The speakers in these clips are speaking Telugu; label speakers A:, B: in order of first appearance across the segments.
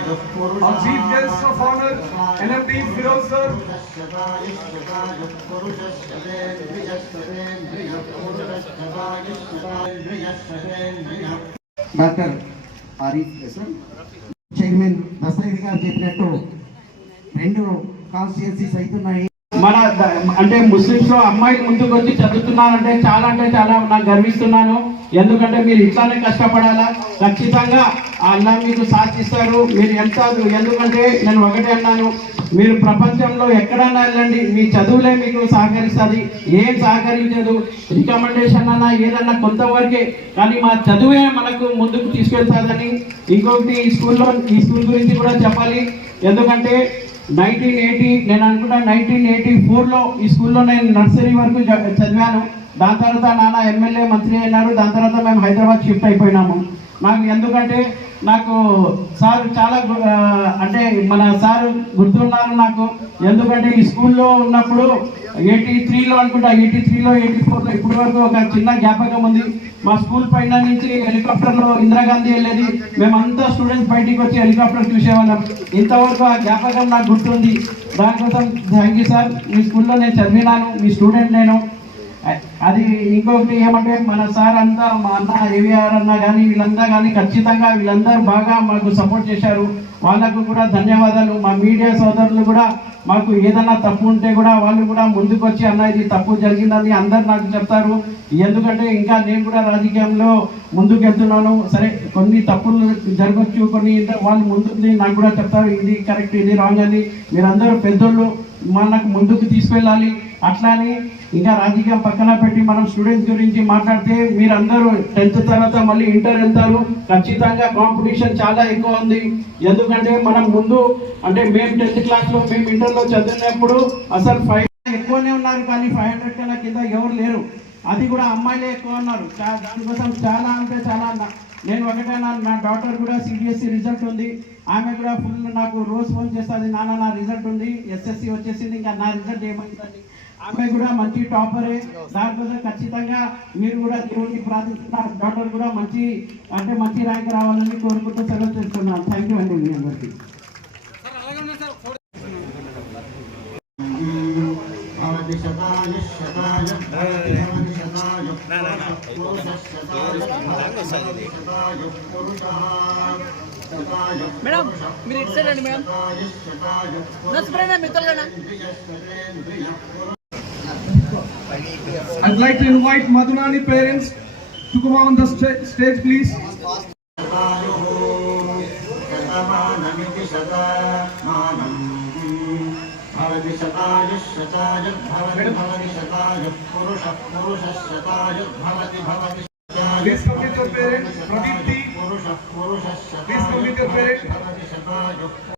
A: Our chief guest of honor, NMD Firoz sir.
B: Doctor Arif sir chairman Dasarathi garu చెప్పినట్టు రెండు కాన్స్టిట్యున్సీస్ అవుతున్నాయి
C: మన అంటే ముస్లింస్లో అమ్మాయిలు ముందుకు వచ్చి చదువుతున్నారంటే చాలా అంటే చాలా నాకు గర్విస్తున్నాను. ఎందుకంటే మీరు ఇట్లానే కష్టపడాలా? ఖచ్చితంగా ఆ అల్లా మీకు సాధిస్తారు. మీరు ఎంత ఎందుకంటే నేను ఒకటే అన్నాను. మీరు ప్రపంచంలో ఎక్కడన్నా వెళ్ళండి. మీ చదువులే మీకు సహకరిస్తుంది. ఏం సహకరించదు. రికమెండేషన్ అన్నా ఏదన్నా కొంతవరకే. కానీ మా చదువే మనకు ముందుకు తీసుకెళ్తాదని. ఇంకొకటి ఈ స్కూల్లో ఈ స్కూల్ గురించి కూడా చెప్పాలి. ఎందుకంటే నైన్టీన్ ఎయిటీ నేను అనుకుంటా నైన్టీన్ ఎయిటీ ఫోర్లో ఈ స్కూల్లో నేను నర్సరీ వరకు చదివాను. దాని తర్వాత నాన్న ఎమ్మెల్యే మంత్రి అయినారు. దాని తర్వాత మేము హైదరాబాద్ షిఫ్ట్ అయిపోయినాము. నాకు ఎందుకంటే నాకు సార్ చాలా అంటే మన సార్ గుర్తున్నారు నాకు. ఎందుకంటే ఈ స్కూల్లో ఉన్నప్పుడు ఎయిటీ త్రీలో అనుకుంటా ఎయిటీ త్రీలో ఎయిటీ ఫోర్లో ఇప్పటి వరకు ఒక చిన్న జ్ఞాపకం ఉంది. మా స్కూల్ పైన నుంచి హెలికాప్టర్లో ఇందిరాగాంధీ వెళ్ళేది. మేమంతా స్టూడెంట్స్ బయటికి వచ్చి హెలికాప్టర్ చూసేవాళ్ళం. ఇంతవరకు ఆ జ్ఞాపకం నాకు గుర్తుంది. దానికోసం థ్యాంక్ యూ సార్. మీ స్కూల్లో నేను చదివినాను. మీ స్టూడెంట్ నేను. అది ఇంకొకటి ఏమంటే మన సార్ అంతా మా అన్న ఏవిఆర్ అన్న కానీ వీళ్ళంతా కానీ ఖచ్చితంగా వీళ్ళందరూ బాగా మాకు సపోర్ట్ చేశారు. వాళ్ళకు కూడా ధన్యవాదాలు. మా మీడియా సోదరులు కూడా మాకు ఏదన్నా తప్పు ఉంటే కూడా వాళ్ళు కూడా ముందుకు వచ్చి అన్న ఇది తప్పు జరిగిందని అందరు నాకు చెప్తారు. ఎందుకంటే ఇంకా నేను కూడా రాజకీయంలో ముందుకు వెళ్తున్నాను సరే కొన్ని తప్పులు జరగచ్చు కొన్ని వాళ్ళు ముందుకు నాకు కూడా చెప్తారు ఇది కరెక్ట్ ఇది రాంగ్ అని. మీరందరూ పెద్దోళ్ళు మనకు ముందుకు తీసుకెళ్ళాలి. అట్లానే ఇంకా రాజకీయం పక్కన పెట్టి మనం స్టూడెంట్స్ గురించి మాట్లాడితే మీరందరూ టెన్త్ తర్వాత మళ్ళీ ఇంటర్ వెళ్తారు. ఖచ్చితంగా కాంపిటీషన్ చాలా ఎక్కువ ఉంది. ఎందుకంటే మనం ముందు అంటే మేము టెన్త్ క్లాస్లో మేము ఇంటర్లో చదివినప్పుడు అసలు ఫైవ్ ఎక్కువనే ఉన్నారు కానీ ఫైవ్ హండ్రెడ్ కన్నా కింద ఎవరు లేరు. అది కూడా అమ్మాయిలే ఎక్కువ ఉన్నారు. దానికోసం చాలా అంటే చాలా అన్న- నేను ఒకటే నా నా డాటర్ కూడా సిబిఎస్ఈ రిజల్ట్ ఉంది. ఆమె కూడా ఫుల్ నాకు రోజు ఫోన్ చేస్తుంది నాన్న నా రిజల్ట్ ఉంది. ఎస్ఎస్సి వచ్చేసింది ఇంకా నా రిజల్ట్ ఏమైందని ఆమె కూడా మంచి టాపరే. దానికోసం ఖచ్చితంగా మీరు కూడా దేవుడిని ప్రార్థిస్తున్నారు. డాక్టర్ కూడా మంచి అంటే మంచి ర్యాంక్ రావాలని కోరుకుంటూ సెలవు చేస్తున్నాను. థ్యాంక్ యూ అండి మీ అందరికీ.
D: మేడం మీరు ఇటు సైడ్ రండి మేడం. నచ్చపడండి మిత్రులనా
A: I'd like to invite Madhunani parents to come on the sta- stage, please.
B: శతమానమితి శతమానం భవతి శతాయ శతాయ భవతి భవతి శతాయ పురుషః పురుషः శతాయ భవతి భవతి
A: Please come with your parents. Pradeep T.
B: పురుషः పురుషः
A: Please come with your parents.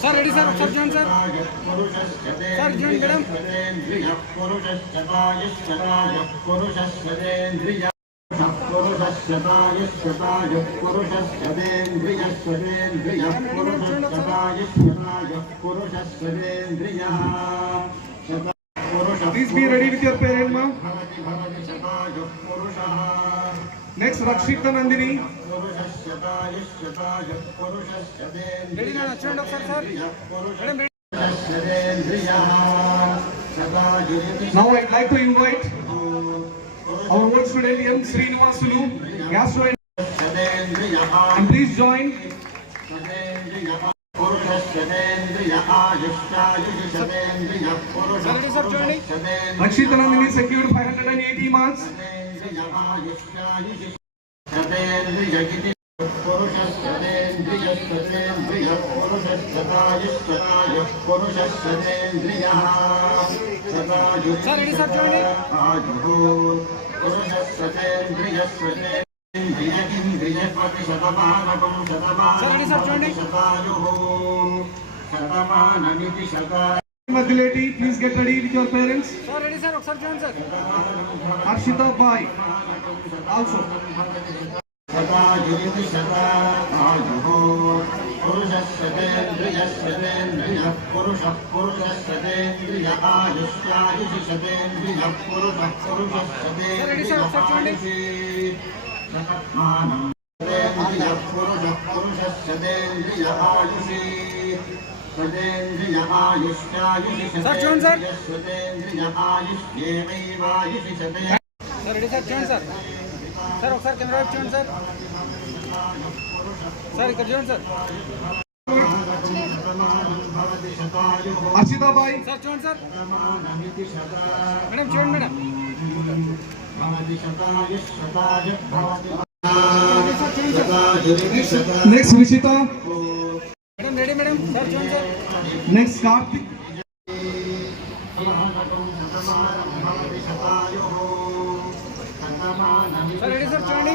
D: Sir, ready sir, ఒకసారి చూడండి సార్.
B: శతాయ పురుష
D: సార్, చూడండి మేడం.
B: శతేంద్రియ పురుష శతాయ శతాయ పురుష శతేంద్రియ పురుష శతాయ శతాయ పురుష శతేంద్రియ శతేంద్రియ పురుష శతాయ శతాయ పురుష శతేంద్రియ శత పురుష
A: Please be ready with your parent, ma'am.
B: భవతి భవతి శతాయ పురుషः
A: Next, Rakshita Nandini.
D: రెడీ నాన్న చూడండి ఒకసారి sir madam ready
A: Now, I'd like to invite our old student M. Srinivasulu, gastro and please join.
D: Ready sir చూడండి
A: Rakshita Nandini secured 580 marks.
E: Sir ready
D: sir ఒకసారి చూడండి sir
E: Harshita Bai, also.
A: శతాయురితి శతాయుః పురుషస్యతేంద్రియస్యతేంద్రియः పురుషः పురుషస్యతేంద్రియ ఆయుష్యాయుషి శతేంద్రియः పురుషः పురుషస్యతేంద్రియ Ayushi Shatamanam శతేంద్రియ పురుషः పురుషస్యతేంద్రియ Ayushi శతేంద్రియ ఆయుష్యాయుషి
D: sir చూడండి సార్.
A: శతేంద్రియ ఆయుష్యేవైవాయుషి శతేంద్రియ
D: సార్ రెడీ సార్ చూడండి సార్ సార్ ఒకసారి కెమెరా వైపు చూడండి సార్ సార్ ఇక్కడ చూడండి సార్
E: Harshita Bai,
D: సార్ చూడండి సార్ మేడం చూడండి madam
E: next Vishita,
D: madam ready madam sir చూడండి sir
E: next Karthik,
D: sir ready sir చూడండి